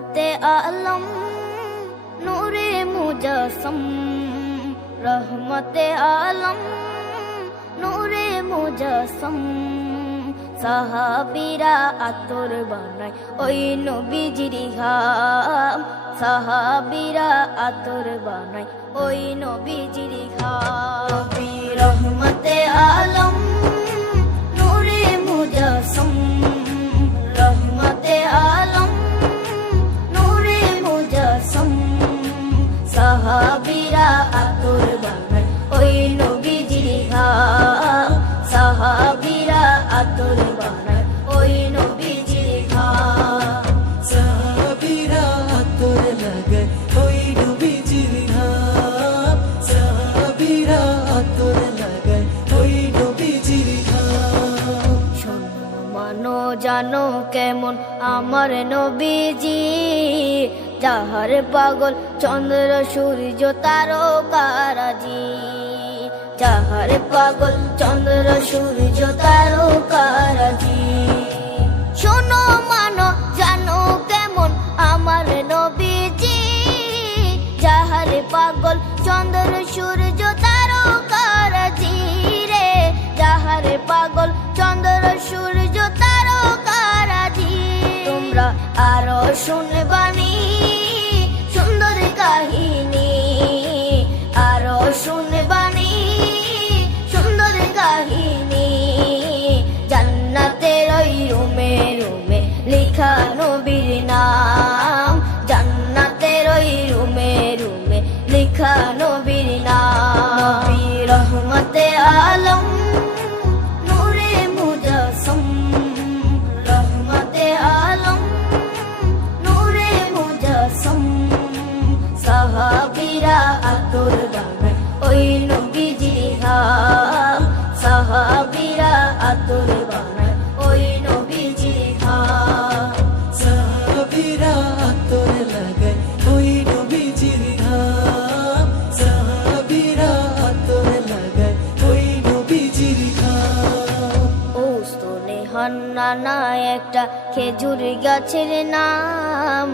রহমতে আলম নূরে মুজাসম, রহমতে আলম নূরে মুজাসম। সাহাবীরা আতর বানায় ওই নবীজির ঘাম, সাহাবীরা আতর বানায় ওই নবীজির ঘাম। রহমতে আলম নূরে মুজাসম, রহমতে আলম নূরে মুজাসম। সাহাবীরা আতর বানায় ওই নবীজির ঘাম, সাহাবীরা আতর বানায় ওই নবীজির ঘাম। সাহাবীরা আতর লাগায় ওই নবীজির ঘাম, সাহাবীরা আতর লাগায় ওই নবীজির ঘাম। শোনো মানো জানো কেমন আমার নবীজি, যাহার পাগল চন্দ্র সূর্য তারকারাজি, যাহার পাগল চন্দ্র সূর্য তারকারাজি। শোনো মানো জানো কেমন আমার নবীজি, যাহার পাগল চন্দ্র সূর্য তারকারাজি রে, যাহার পাগল চন্দ্র সূর্য তারকারাজি। তোমরা আরো শুনবানি সুন্দর কাহিনী, আরো শুনবানি সুন্দর কাহিনী। জান্নাতের ওই রুমে রুমে লেখা নবীর নাম, জান্নাতের ওই রুমে রুমে লেখা নবীর নাম। রহমতে আলম নূরে মুজাসম, রহমতে আলম নূরে মুজাসম। সাহাবীরা আতর বানায় ওই নবীজির ঘাম, সাহাবীরা আতর বানায় ওই নবীজির ঘাম। সাহাবীরা আতর লাগায় ওই নবীজির ঘাম, সাহাবীরা আতর লাগায় ওই নবীজির ঘাম। ও স্তনে হান্নানা একটা খেজুর গাছের নাম,